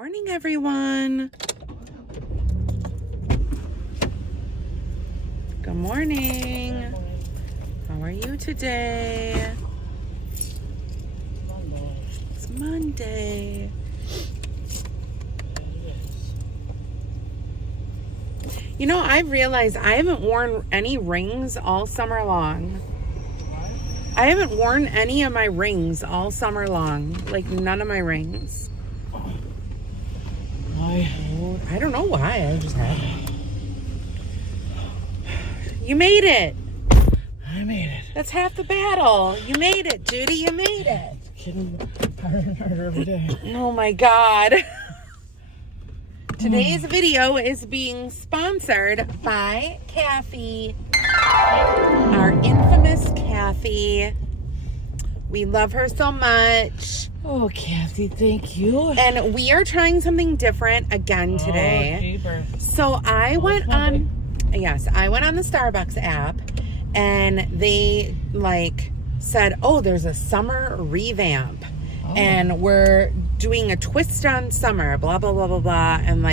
morning, everyone. Good morning. How are you today? It's Monday. You know, I realized I haven't worn any rings all summer long. I haven't worn any of my rings all summer long. Like, none of my rings. Why? I don't know why. I just haven't. You made it. I made it. That's half the battle. You made it, Judy. You made it. Getting harder and harder every day. Oh, my God. Today's video is being sponsored by Kathy. Our infamous Kathy. We love her so much. Oh, Kathy, thank you. And we are trying something different again today. So I went on the Starbucks app and they said, oh, there's a summer revamp. Oh. And we're doing a twist on summer, blah, blah, blah, blah, blah. And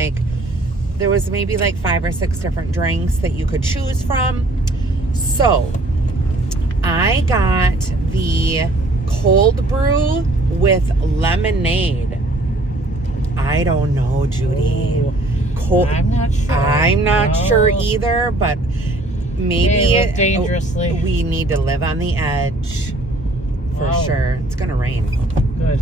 there was maybe 5 or 6 different drinks that you could choose from. So I got the cold brew with lemonade. I don't know, Judy. Cold. I'm not sure. I'm not sure either, but maybe dangerously. We need to live on the edge for sure. It's gonna rain. Good.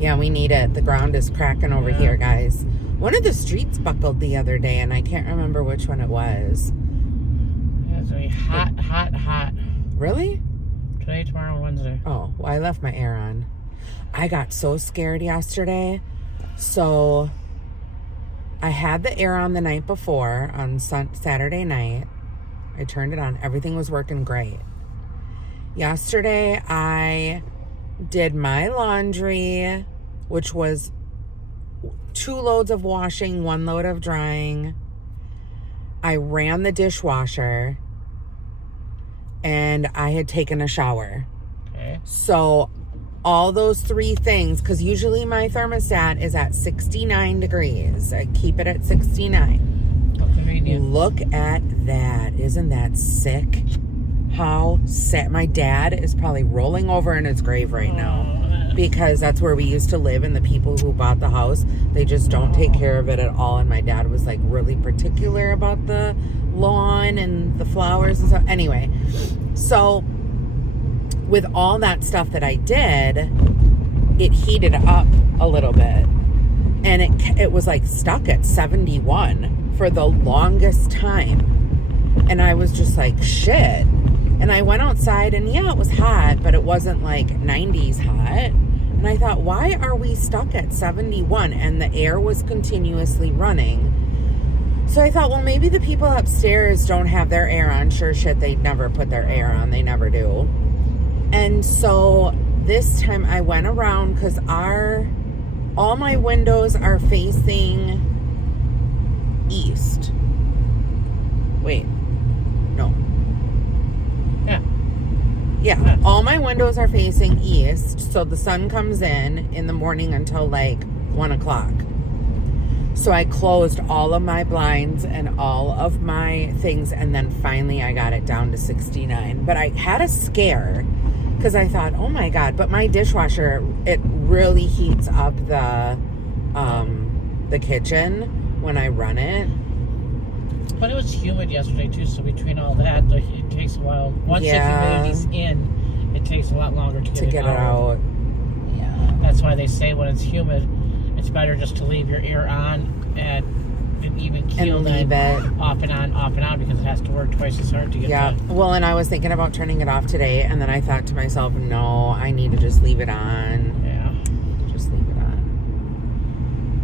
Yeah, we need it. The ground is cracking over here, guys. One of the streets buckled the other day, and I can't remember which one it was. Yeah, it's gonna be hot, hot, hot. Really? Today, tomorrow, and Wednesday. Oh, well, I left my air on. I got so scared yesterday. So I had the air on the night before on Saturday night. I turned it on. Everything was working great. Yesterday, I did my laundry, which was 2 loads of washing, 1 load of drying. I ran the dishwasher. And I had taken a shower. Okay. So all those 3 things, because usually my thermostat is at 69 degrees. I keep it at 69. How convenient. Look at that. Isn't that sick? How sick. My dad is probably rolling over in his grave right now. Because that's where we used to live, and the people who bought the house, they just don't take care of it at all. And my dad was really particular about the lawn and the flowers and stuff. Anyway, so with all that stuff that I did, it heated up a little bit, and it was stuck at 71 for the longest time. And I was just shit. And I went outside, and yeah, it was hot, but it wasn't 90s hot. And I thought, why are we stuck at 71? And the air was continuously running. So I thought, well, maybe the people upstairs don't have their air on. Sure shit, they never put their air on. They never do. And so this time I went around because all my windows are facing east. Wait, no. Yeah, all my windows are facing east, so the sun comes in the morning until 1 o'clock. So I closed all of my blinds and all of my things, and then finally I got it down to 69. But I had a scare because I thought, oh my God, but my dishwasher, it really heats up the kitchen when I run it. But it was humid yesterday too, so between all that, it takes a while. Once the humidity's in, it takes a lot longer to get it out. Yeah. That's why they say when it's humid, it's better just to leave your air on at an even keel than off and on, because it has to work twice as hard to get done. Well, and I was thinking about turning it off today, and then I thought to myself, no, I need to just leave it on. Yeah. Just leave it on.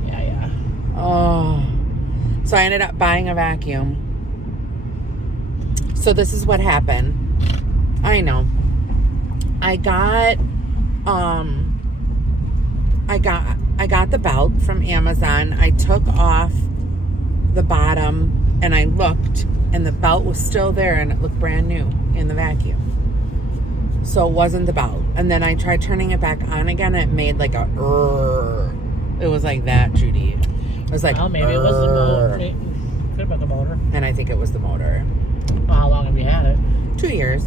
Yeah. Oh. So I ended up buying a vacuum. So this is what happened. I know. I got the belt from Amazon. I took off the bottom and I looked, and the belt was still there, and it looked brand new in the vacuum. So it wasn't the belt. And then I tried turning it back on again, and it made It was like that, Judy. It was like, well, maybe it was the motor. Could have been the motor. And I think it was the motor. Well, how long have you had it? 2 years.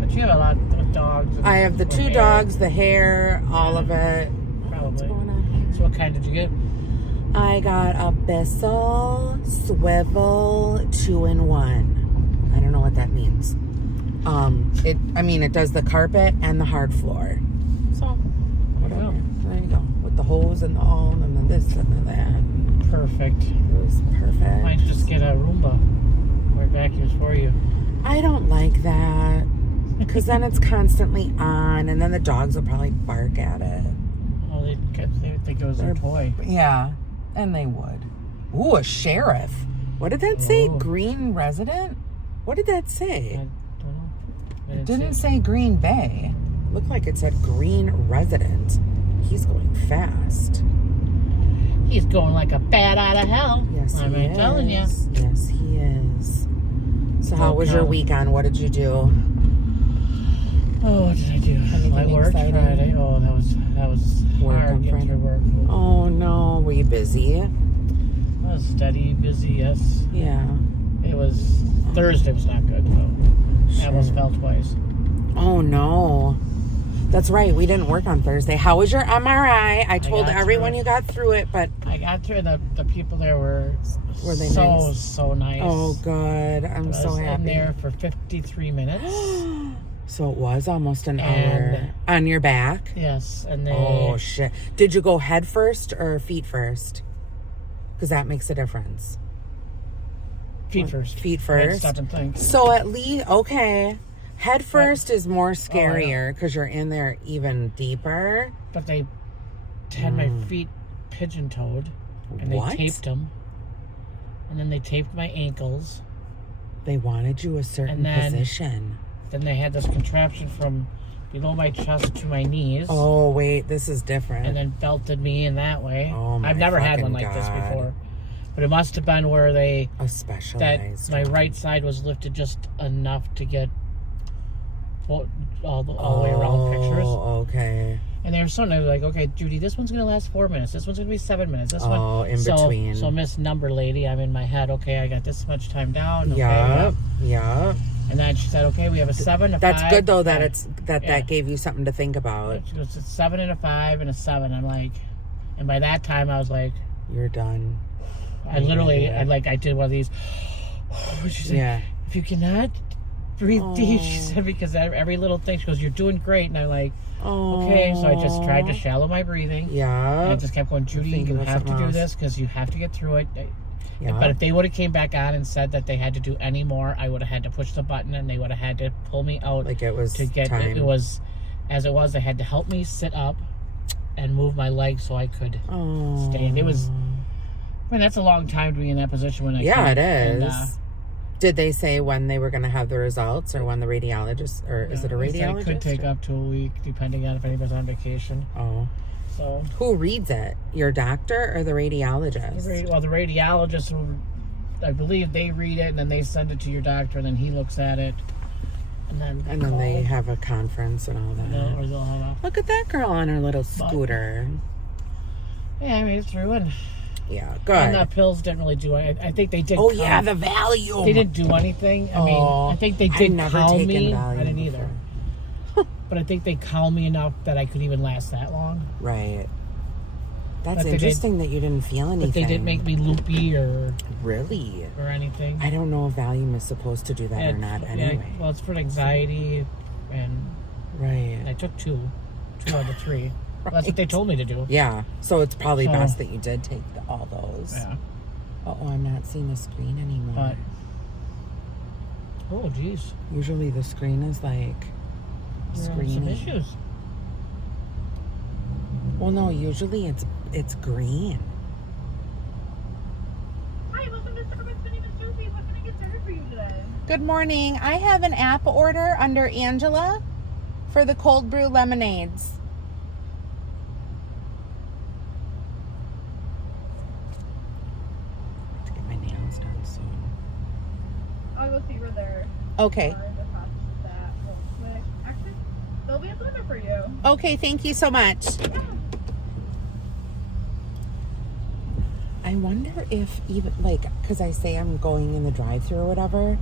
But you have a lot of dogs. I have the 2 dogs, the hair, all of it. Probably. What's going on here? So what kind did you get? I got a Bissell Swivel 2-in-1. I don't know what that means. It does the carpet and the hard floor. So, whatever. There you go. With the hose and the all, and then this and then that. Perfect. It was perfect. Might just get a Roomba or vacuums for you. I don't like that. Because then it's constantly on, and then the dogs will probably bark at it. Oh, they would think it was their toy. Yeah, and they would. Ooh, a sheriff. What did that say? Green resident? What did that say? I don't know. It didn't say Green Bay. Looked like it said Green resident. He's going fast. He's going like a bat out of hell. Yes, he is. I'm telling you. Yes, he is. So how was your weekend? What did you do? Oh, what did I do? Anything I worked exciting? Friday. Oh, that was Work hard on getting Friday? to work. Oh no, were you busy? I was steady, busy, yes. Yeah. It was, Thursday was not good, though. I almost fell twice. Oh no. That's right, we didn't work on Thursday. How was your MRI? I told everyone you got through it, but I got through. The people there were they nice? So nice. Oh good. I'm so happy. I was in there for 53 minutes. So it was almost an hour. On your back? Yes, and they... Oh, shit. Did you go head first or feet first? Because that makes a difference. Feet first. Feet I had to first? stop and think. So at least, okay. Head first is more scarier because you're in there even deeper. But they had my feet pigeon-toed, and What? they taped them. And then they taped my ankles. They wanted you a certain position. Then they had this contraption from below my chest to my knees. Oh, wait, this is different. And then belted me in that way. Oh, my I've never had one like fucking this God. before. But it must have been where they... A specialized That my right side was lifted just enough to get all the way around pictures. Oh, okay. And they were suddenly like, okay, Judy, this one's going to last 4 minutes. This one's going to be 7 minutes. This one... Oh, in between. So Miss Number Lady, I'm in my head, okay, I got this much time down. Okay, Yeah. And then she said, okay, we have a 7, a 5. That's good though that that gave you something to think about. She goes, it's a 7 and a 5 and a 7. I'm like, and by that time I was like, you're done. I did one of these. She said, if you cannot breathe deep, she said, because every little thing, she goes, you're doing great. And I'm like, okay. So I just tried to shallow my breathing. Yeah. And I just kept going, Judy, you have to do this because you have to get through it. Yeah. But if they would have came back on and said that they had to do any more, I would have had to push the button and they would have had to pull me out. Like it was to get time. It was, as it was, they had to help me sit up and move my legs so I could stand. It was, I mean, that's a long time to be in that position when I it is. And, did they say when they were going to have the results or when the radiologist, or is it a radiologist? It could take up to a week depending on if anybody's on vacation. Oh. So who reads it? Your doctor or the radiologist? Well, the radiologist, I believe they read it and then they send it to your doctor and then he looks at it. And then they have a conference and all that. Look at that girl on her little scooter. Yeah, I made it through and... Yeah, good. And the pills didn't really do it. I think they did. Oh, yeah, the Valium. They didn't do anything. I mean, I think they did calm me. I didn't either. But I think they calmed me enough that I could even last that long. Right. That's interesting that you didn't feel anything. But they didn't make me loopy or... Really? Or anything. I don't know if Valium is supposed to do that or not anyway. Yeah, well, it's for anxiety and... Right. I took 2 out of the 3. Right. Well, that's what they told me to do. Yeah. So it's probably best that you did take all those. Yeah. Uh-oh, I'm not seeing the screen anymore. But... Oh, geez. Usually the screen is like... Some issues. Well, no, usually it's green. Hi, welcome to Starbucks. My name is Josie. What can I get started for you today? Good morning. I have an app order under Angela for the cold brew lemonades. To get my nails done soon. I'll go see where they're Okay. in the process of that real quick. Actually, they'll be delivered for you. Okay, thank you so much. I wonder if even, like, because I say I'm going in the drive-thru or whatever,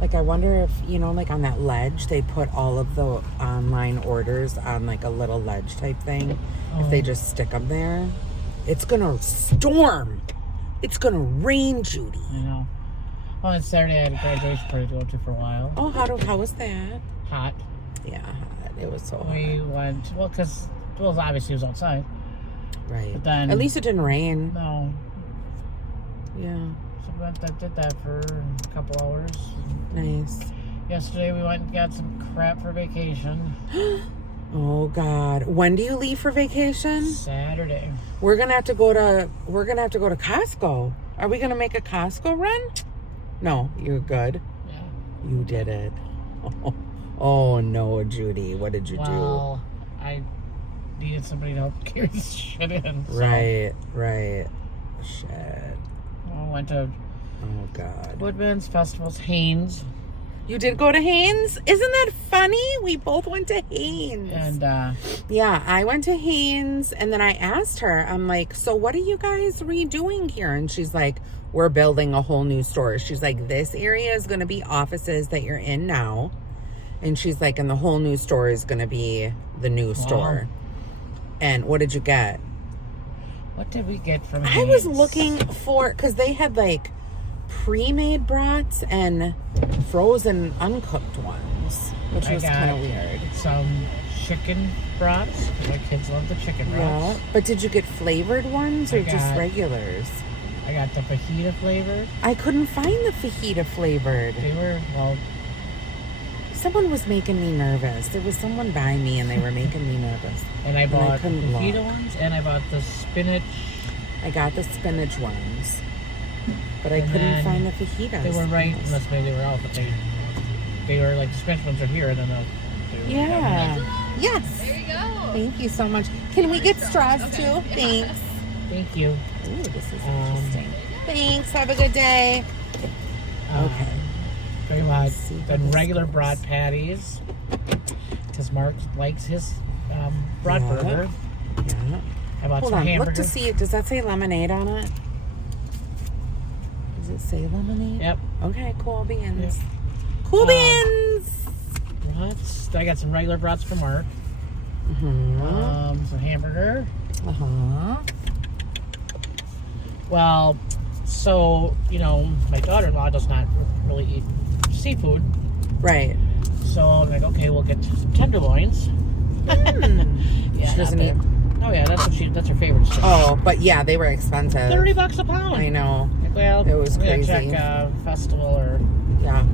like, I wonder if, you know, like, on that ledge, they put all of the online orders on, like, a little ledge type thing. If they just stick them there. It's gonna storm. It's gonna rain, Judy. I know. Well, it's Saturday. I had a graduation party to go to for a while. Oh, how was that? Hot. Yeah, hot. It was so hot. We went, because, obviously it was outside. Right. But then... At least it didn't rain. No. Yeah. So we went, did that for a couple hours. Nice. Yesterday we went and got some crap for vacation. Oh God. When do you leave for vacation? Saturday. We're gonna have to go to Costco. Are we gonna make a Costco run? No, you're good. Yeah. You did it. Oh no, Judy. What did you Well, I needed somebody to help carry this shit in. So. Right. Shit. I went to God. Woodman's Festivals, Haynes. You did go to Haynes? Isn't that funny? We both went to Haynes. And, yeah, I went to Haynes, and then I asked her, I'm like, so what are you guys redoing here? And she's like, we're building a whole new store. She's like, this area is going to be offices that you're in now. And she's like, and the whole new store is going to be the new store. And what did you get? What did we get from I was looking for, because they had like pre-made brats and frozen uncooked ones, which was kind of weird. Some chicken brats. My kids love the chicken brats. Yeah, but did you get flavored ones or just regulars? I got the fajita flavored. I couldn't find the fajita flavored. They were, someone was making me nervous. There was someone by me and they were making me nervous. And I bought the fajita ones and I bought the spinach. I got the spinach ones. But I couldn't find the fajitas. They were right, unless maybe they were out, but they were like the spinach ones are here and then yeah. Yes. There you go. Thank you so much. Can we get straws too? Thanks. Thank you. Ooh, this is interesting. Thanks. Have a good day. Okay. Very much. Then regular brat patties. Because Mark likes his brat burger. Yeah. I bought some hamburger. Look to see. Does that say lemonade on it? Does it say lemonade? Yep. Okay, cool beans. Yep. Cool beans! What? I got some regular brats for Mark. Mm-hmm. Some hamburger. Uh-huh. Well, so, my daughter-in-law does not really eat seafood. Right. So I'm like, okay, we'll get some tenderloins. Yeah, she doesn't eat. Oh yeah, that's her favorite stuff. Oh, but yeah, they were expensive. $30 a pound. I know. Like, well, it was crazy. Check festival or yeah.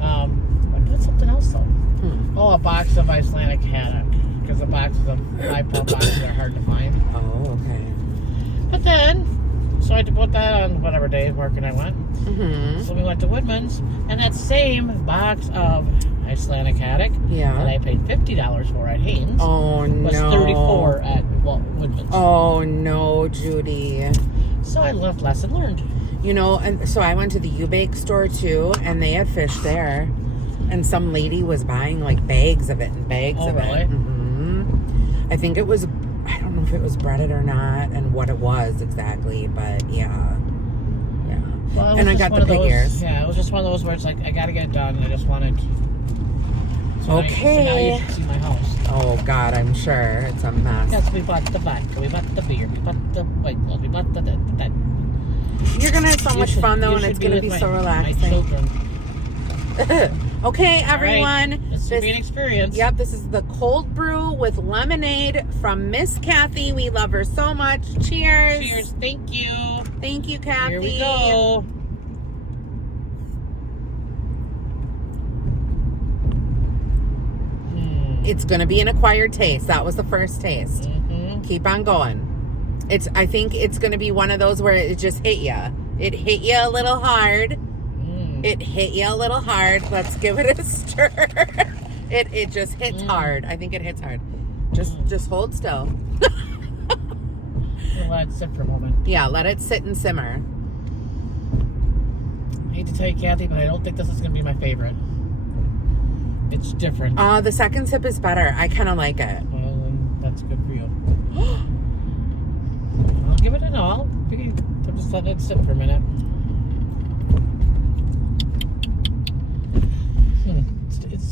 I did something else though. Oh, a box of Icelandic haddock because the boxes of 5-pound boxes are hard to find. Oh, okay. But then, so I had to put that on whatever day Mark and I went. Mm-hmm. So we went to Woodman's, and that same box of Icelandic haddock that I paid $50 for at Haynes was $34 at Woodman's. Oh no, Judy. So I left lesson learned. And so I went to the U-Bake store too, and they had fish there, and some lady was buying like bags of it and bags of really? it. Mm-hmm. I think it was, I don't know if it was breaded or not, and what it was exactly, but yeah. Well, and I got the pig ears. Yeah, it was just one of those where it's like, I gotta get it done. I just wanted. So okay. Now you should see my house. Oh, God, I'm sure. It's a mess. Yes, we bought the vodka, we bought the beer, we bought the white claws, we bought that. You're going to have so much fun, though, and it's going to be so relaxing. My children. Okay, everyone. Right. This will be an experience. Yep, this is the cold brew with lemonade from Miss Kathy. We love her so much. Cheers. Cheers. Thank you. Thank you, Kathy. Here we go. It's going to be an acquired taste. That was the first taste. Mm-hmm. Keep on going. I think it's going to be one of those where it just hit you. It hit you a little hard. It hit you a little hard. Let's give it a stir. It just hits hard. I think it hits hard. Just hold still. Let it sit for a moment. Yeah, let it sit and simmer. I hate to tell you, Kathy, but I don't think this is going to be my favorite. It's different. The second sip is better. I kind of like it. Well, then that's good for you. I'll give it an all. just let it sit for a minute.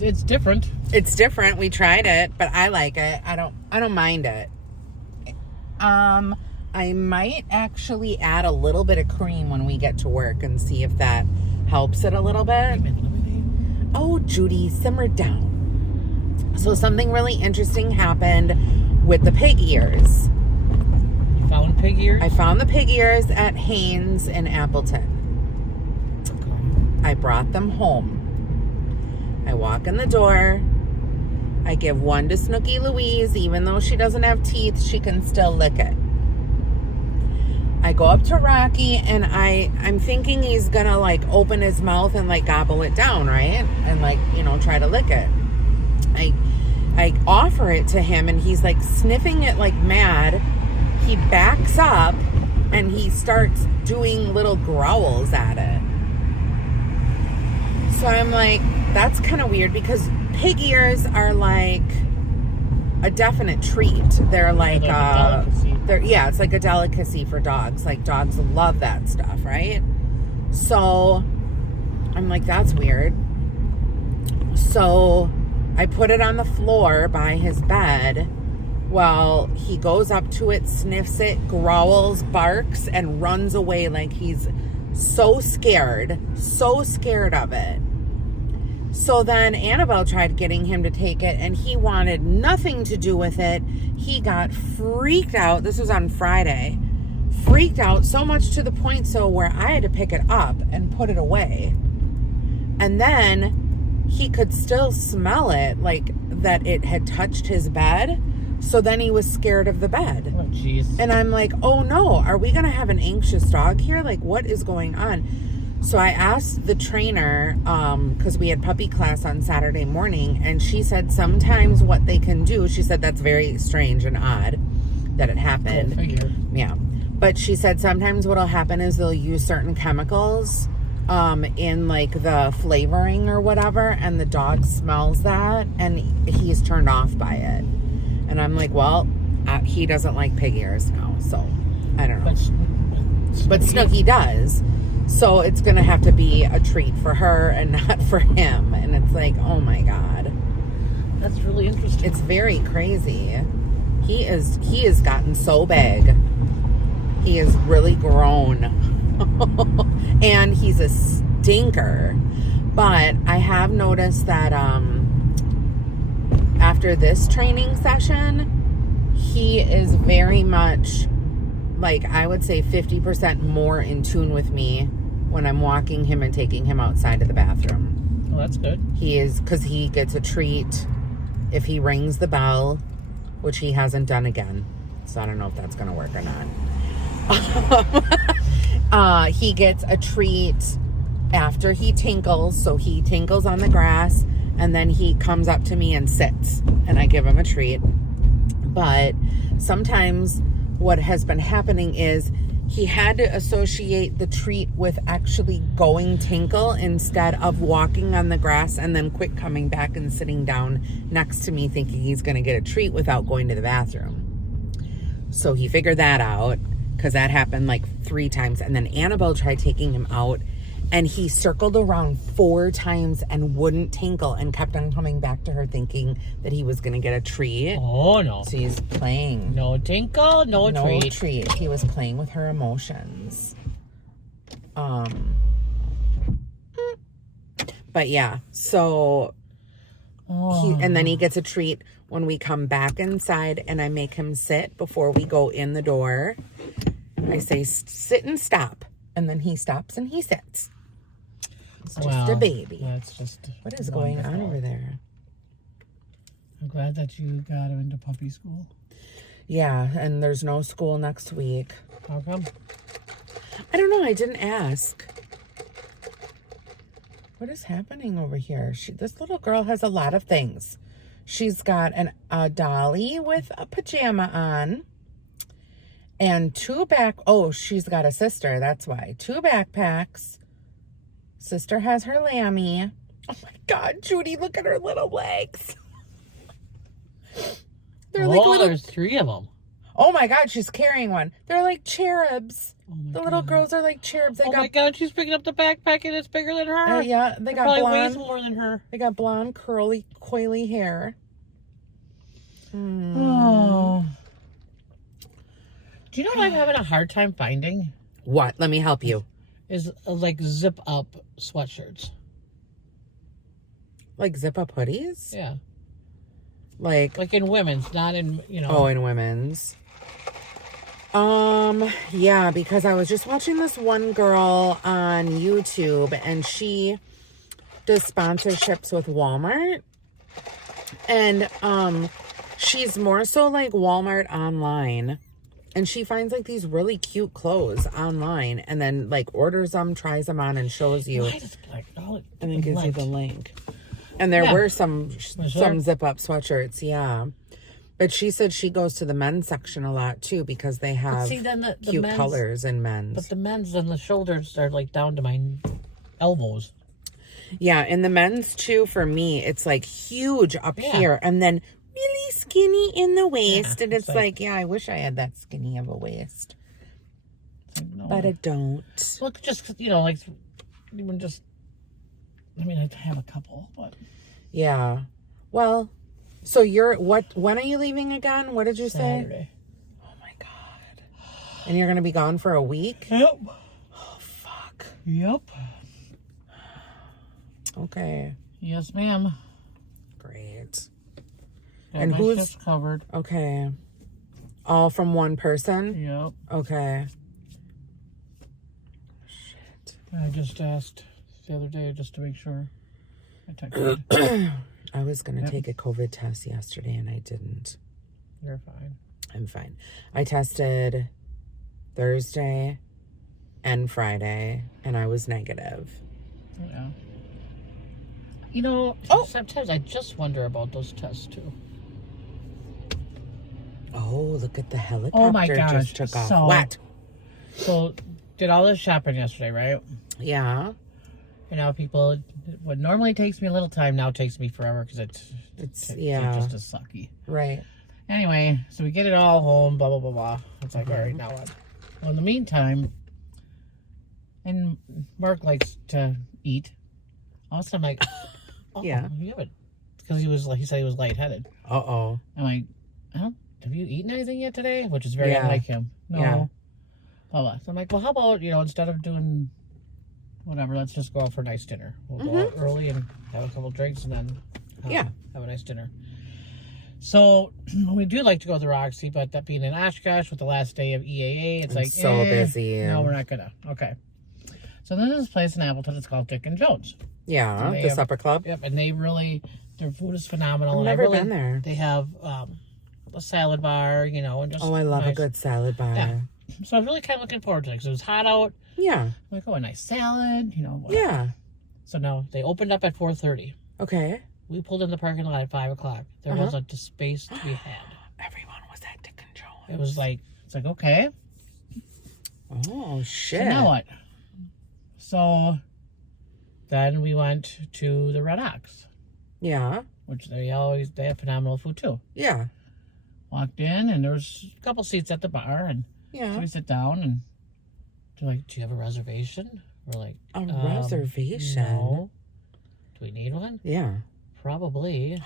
It's different. It's different. We tried it, but I like it. I don't mind it. I might actually add a little bit of cream when we get to work and see if that helps it a little bit. Oh, Judy, simmer down. So something really interesting happened with the pig ears. You found pig ears? I found the pig ears at Haynes in Appleton. I brought them home. I walk in the door. I give one to Snooky Louise. Even though she doesn't have teeth, she can still lick it. I go up to Rocky, and I'm thinking he's gonna like open his mouth and like gobble it down, right? And like, try to lick it. I offer it to him, and he's like sniffing it like mad. He backs up and he starts doing little growls at it. So I'm like, that's kind of weird, because pig ears are like a definite treat. They're like a delicacy. It's like a delicacy for dogs. Like, dogs love that stuff, right? So I'm like, that's weird. So I put it on the floor by his bed. Well, he goes up to it, sniffs it, growls, barks, and runs away like he's so scared of it. So then Annabelle tried getting him to take it, and he wanted nothing to do with it. He got freaked out. This was on Friday. Freaked out so much to the point where I had to pick it up and put it away. And then he could still smell it, like that it had touched his bed. So then he was scared of the bed. Oh, jeez. And I'm like, oh no, are we going to have an anxious dog here? Like, what is going on? So I asked the trainer, because we had puppy class on Saturday morning, and she said sometimes what they can do, she said that's very strange and odd that it happened. Go figure. Yeah. But she said sometimes what'll happen is they'll use certain chemicals in like the flavoring or whatever, and the dog smells that, and he's turned off by it. And I'm like, well, he doesn't like pig ears now, so I don't know. But Snooky does. So it's going to have to be a treat for her and not for him. And it's like, oh my God. That's really interesting. It's very crazy. He has gotten so big. He has really grown. And he's a stinker. But I have noticed that after this training session, he is very much, like, I would say 50% more in tune with me when I'm walking him and taking him outside of the bathroom. Oh, that's good. He is, because he gets a treat if he rings the bell, which he hasn't done again. So I don't know if that's going to work or not. He gets a treat after he tinkles. So he tinkles on the grass, and then he comes up to me and sits, and I give him a treat. But sometimes what has been happening is he had to associate the treat with actually going tinkle instead of walking on the grass and then quick coming back and sitting down next to me thinking he's going to get a treat without going to the bathroom. So he figured that out, because that happened like 3 times. And then Annabelle tried taking him out, and he circled around 4 times and wouldn't tinkle and kept on coming back to her thinking that he was going to get a treat. Oh, no. So he's playing. No tinkle, no treat. No treat. He was playing with her emotions. But yeah, so and then he gets a treat when we come back inside, and I make him sit before we go in the door. I say, sit and stop. And then he stops and he sits. It's just a baby. That's just what is going on over there? I'm glad that you got him into puppy school. Yeah, and there's no school next week. How come? I don't know. I didn't ask. What is happening over here? This little girl has a lot of things. She's got a dolly with a pajama on. And 2 she's got a sister. That's why. 2 backpacks. Sister has her Lammy. Oh my God, Judy, look at her little legs. They're like little... there's 3 of them. Oh my God, she's carrying one. They're like cherubs. Oh my The little God. girls are like cherubs. They Oh got, my God, she's picking up the backpack and it's bigger than her. yeah, they It got probably blonde. weighs more than her. They got blonde, curly, coily hair. Oh. Do you know what I'm having a hard time finding? What? Let me help you. Is like zip up sweatshirts. Like zip up hoodies? Yeah. Like in women's, not in, oh, in women's. Yeah, because I was just watching this one girl on YouTube and she does sponsorships with Walmart. And she's more so like Walmart online. And she finds like these really cute clothes online and then like orders them, tries them on and shows you. Why does black? Oh, And then gives you the link. And there were some zip up sweatshirts, yeah. But she said she goes to the men's section a lot too because they have the cute men's, colors in men's. But the men's and the shoulders are like down to my elbows. Yeah, in the men's too, for me, it's like huge up here and then really skinny in the waist. Yeah, and it's like, yeah, I wish I had that skinny of a waist. No. But I don't. Look, just, like, even just, I mean, I have a couple, but. Yeah. Well, so when are you leaving again? What did you Saturday. say? Oh my God. And you're going to be gone for a week? Yep. Oh, fuck. Yep. Okay. Yes, ma'am. Great. Got and my who's shifts covered? Okay. All from one person? Yep. Okay. Shit. I just asked the other day just to make sure. I texted. I was going to take a COVID test yesterday and I didn't. You're fine. I'm fine. I tested Thursday and Friday and I was negative. Yeah. Sometimes I just wonder about those tests too. Oh, look at the helicopter Oh my gosh. just took off. So- What? So, did all this shopping yesterday, right? Yeah. And now people, what normally takes me a little time now takes me forever because it's just as sucky. Right. Anyway, so we get it all home, blah, blah, blah, blah. It's like, all right, now what? Well, in the meantime, and Mark likes to eat. Also, I'm like, Yeah. You haven't, because he said he was lightheaded. Uh-oh. I'm like, have you eaten anything yet today? Which is very Yeah. unlike him. No. Yeah. Blah, blah. So I'm like, well, how about, instead of doing whatever, let's just go out for a nice dinner. We'll go out early and have a couple drinks and then have a nice dinner. So we do like to go to the Roxy, but that being in Oshkosh with the last day of EAA, it's I'm like so busy. No, we're not gonna. Okay. So then there's this place in Appleton. It's called Dick and Jones. Yeah, And they the have- supper club. Yep, and their food is phenomenal. I've and never been there. They have a salad bar, and just. Oh, I love a nice. good salad bar. Yeah. So I was really kind of looking forward to it because it was hot out. Yeah. I'm like, a nice salad, whatever. Yeah. So no, they opened up at 4:30. Okay. We pulled in the parking lot at 5 o'clock. There wasn't a space to be had. Everyone was at Dick and Jones. It was like, okay. Oh, shit. So now what? So then we went to the Red Ox, Yeah. which they have phenomenal food too. Yeah. Walked in and there was a couple seats at the bar and so Yeah. we sit down and they're like, do you have a reservation? We're like, A reservation? No. Do we need one? Yeah. Probably.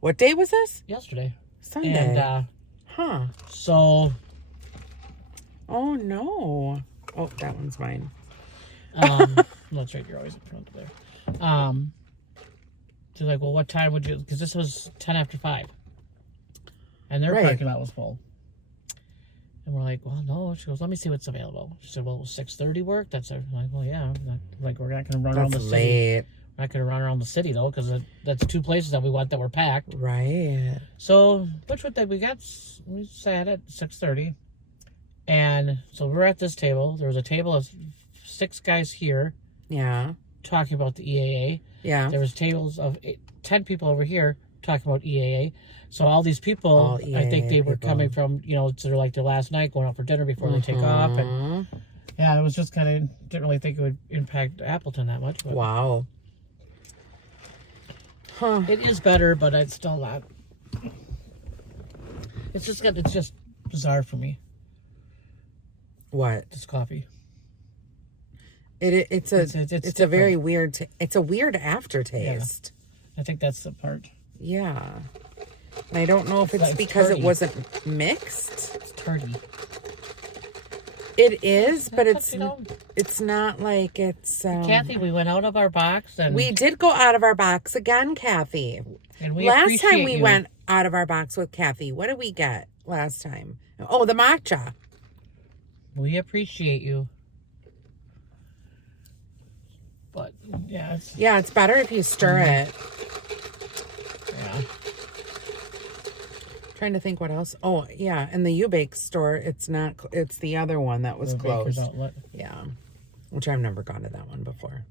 What day was this? Yesterday. Sunday. And Huh. so Oh, no. Oh, that one's mine. that's right, you're always in front of there. So like, well, what time would you, because this was 10 after 5 and their Right. parking lot was full. And we're like, well, no. She goes, let me see what's available. She said, well, will 6:30 work? That's I'm like, well, yeah. Like, we're not going to run around the That's city. late. We're not going to run around the city though, because that's two places that we went that were packed. Right. So, we sat at 6:30, and so we're at this table. There was a table of 6 guys here Yeah. talking about the EAA. Yeah. There was tables of 10 people over here talking about EAA. So all these people, All I think they EAA were people. coming from, to like their last night, going out for dinner before they take off. And yeah, it was just kind of, didn't really think it would impact Appleton that much. But Wow. Huh. it is better, but it's still not. It's just bizarre for me. What? This coffee. It's a very weird. It's a weird aftertaste. I think that's the part. Yeah. And I don't know if it's because turdy. it wasn't mixed. It's turdy. It is, but it's You know, it's not like it's. Kathy, we went out of our box and We did go out of our box again, Kathy. and we Last appreciate time we you. went out of our box with Kathy, what did we get last time? Oh, the matcha. We appreciate you. But yeah, It's better if you stir it. yeah. Trying to think what else. Oh, yeah, in the U-Bake store, it's not. It's the other one that was The Baker's closed. Outlet. Yeah, which I've never gone to that one before.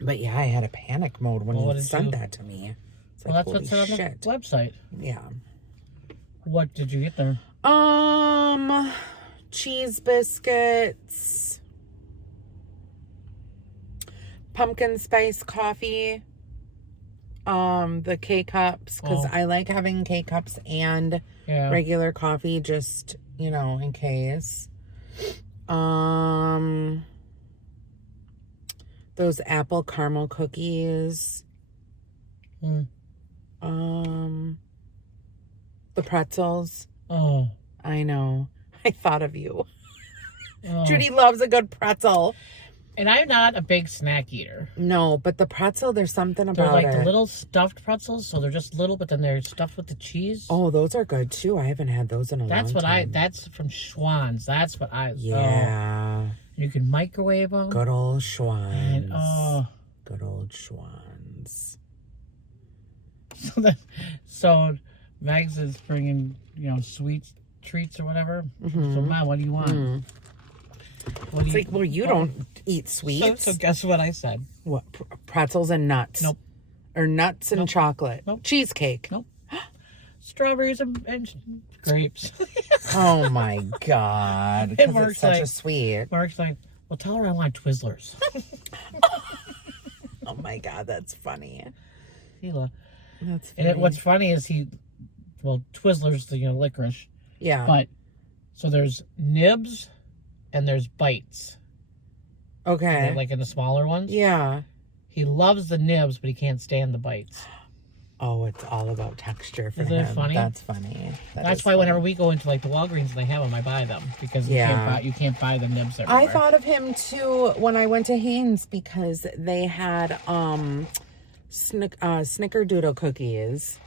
But yeah, I had a panic mode when Well, what you did sent you- that to me. It's Well, like, that's what's holy on the shit. website. Yeah. What did you get there? Cheese biscuits, pumpkin spice coffee, the K-Cups, because I like having K-Cups and Yeah. regular coffee, just, in case. Those apple caramel cookies. Mm. The pretzels. Oh. I know. I thought of you. Oh. Judy loves a good pretzel. And I'm not a big snack eater. No, but the pretzel, there's something They're about like it. the little stuffed pretzels, so they're just little, but then they're stuffed with the cheese. Oh, those are good too. I haven't had those in a long time. That's from Schwann's. That's what I. Yeah. You can microwave them. Good old Schwann's. And, Good old Schwann's. So Megs is bringing, sweet treats or whatever. Mm-hmm. So, Mom, what do you want? What do It's like, well, you don't eat sweets. So guess what I said? What? Pretzels and nuts? Nope. Or nuts and chocolate? Nope. Cheesecake? Nope. Strawberries and grapes. Oh my God. And Because Mark's it's such like- a sweet. Mark's like, well, tell her I want Twizzlers. Oh my God, that's funny. Sheila. That's funny. And what's funny is Twizzlers, the licorice. Yeah. But, so there's nibs and there's bites. Okay. Like in the smaller ones. Yeah. He loves the nibs, but he can't stand the bites. Oh, it's all about texture for Isn't him. it funny? That's funny. That's why whenever we go into like the Walgreens and they have them, I buy them because you can't buy the nibs everywhere. I thought of him too when I went to Haynes because they had snickerdoodle cookies.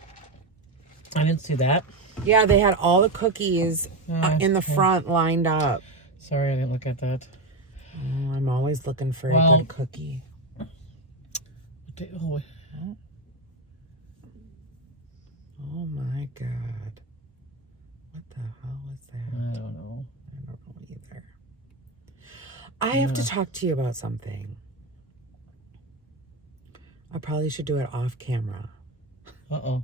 I didn't see that. Yeah, they had all the cookies in the okay. front lined up. Sorry, I didn't look at that. Oh, I'm always looking for a good cookie. Oh my God. What the hell is that? I don't know. I don't know either. I have to talk to you about something. I probably should do it off camera. Uh-oh.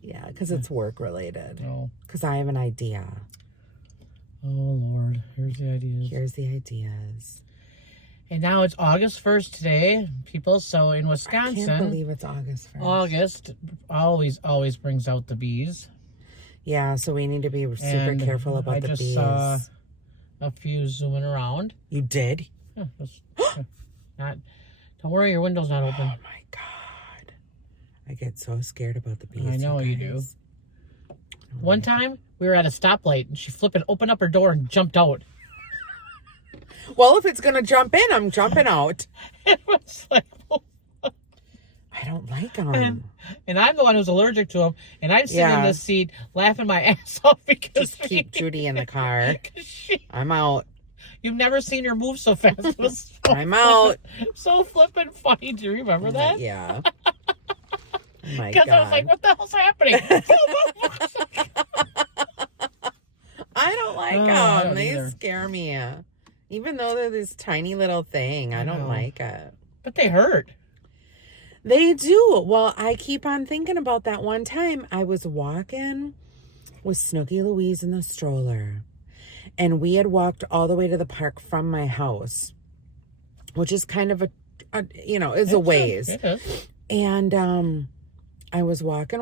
Yeah, because it's work related. No. Because I have an idea. Oh, Lord. Here's the ideas. Here's the ideas. And now it's August 1st today, people. So in Wisconsin, I can't believe it's August 1st. August always brings out the bees. Yeah, so we need to be super And careful about the bees. I just saw a few zooming around. You did? Yeah, don't worry, your window's not open. Oh my God. I get so scared about the bees. I know you do. guys. One time, we were at a stoplight, and she flipping opened up her door and jumped out. Well, if it's going to jump in, I'm jumping out. It was like, I don't like them. and I'm the one who's allergic to them, and I'm sitting in this seat laughing my ass off because Just keep Judy in the car. I'm out. You've never seen her move so fast. It was so I'm out. So flipping funny. Do you remember that? Yeah. Oh my Because God. I was like, what the hell's happening? I don't like them. I don't They either. scare me. Even though they're this tiny little thing, I don't know. like it. But they hurt. They do. Well, I keep on thinking about that one time I was walking with Snooky Louise in the stroller. And we had walked all the way to the park from my house, which is kind of it's a ways. It is. And I was walking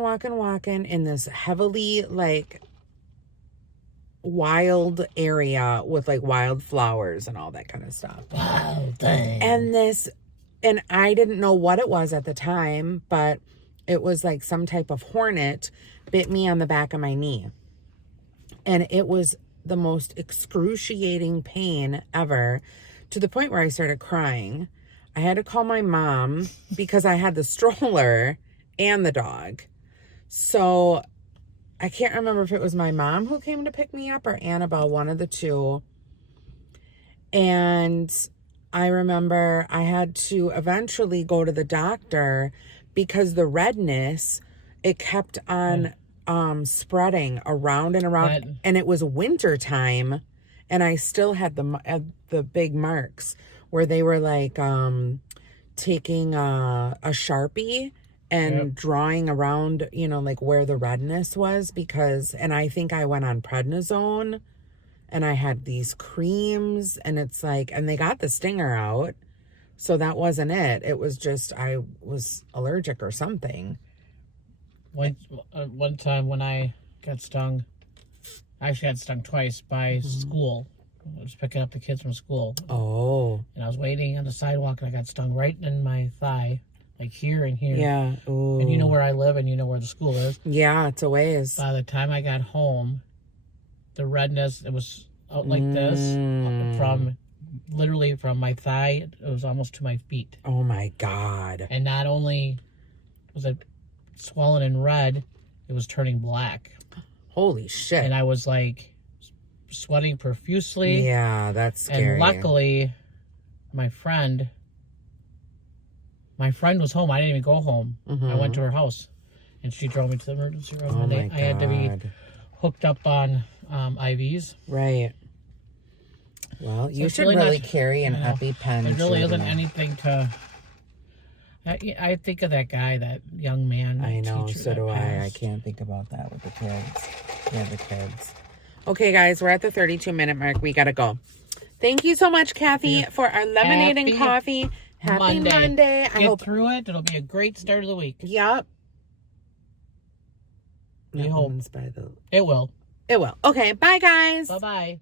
in this heavily, wild area with like wild flowers and all that kind of stuff. Wild thing. And I didn't know what it was at the time, but it was like some type of hornet bit me on the back of my knee. And it was the most excruciating pain ever, to the point where I started crying. I had to call my mom because I had the stroller and the dog. So I can't remember if it was my mom who came to pick me up or Annabelle, one of the two. And I remember I had to eventually go to the doctor because the redness, it kept on spreading around and around. And it was winter time, and I still had the big marks where they were like taking a Sharpie and drawing around, you know, like where the redness was, and I think I went on prednisone. And I had these creams, and it's like, and they got the stinger out. So that wasn't it. It was just, I was allergic or something. One time when I got stung, I actually got stung twice by school. I was picking up the kids from school. Oh. And I was waiting on the sidewalk, and I got stung right in my thigh, like here and here. Yeah. Ooh. And you know where I live, and you know where the school is. Yeah, it's a ways. By the time I got home, the redness, it was out like this, from literally from my thigh, it was almost to my feet. Oh my God. And not only was it swollen and red, it was turning black. Holy shit. And I was like sweating profusely. Yeah, that's scary. And luckily, my friend was home. I didn't even go home. I went to her house, and she drove me to the emergency room. Oh and my God. I had to be hooked up on IVs. Right. Well, you should really really not, carry an EpiPen. It really isn't anything to... I think of that guy, that young man. I know, teacher so do I. passed. I can't think about that with the kids. Yeah, the kids. Okay, guys, we're at the 32-minute mark. We got to go. Thank you so much, Kathy, for our lemonade and coffee. Happy Monday. I hope through it. It'll be a great start of the week. Yep. We hope. By the... It will. It will. Okay, bye, guys. Bye-bye.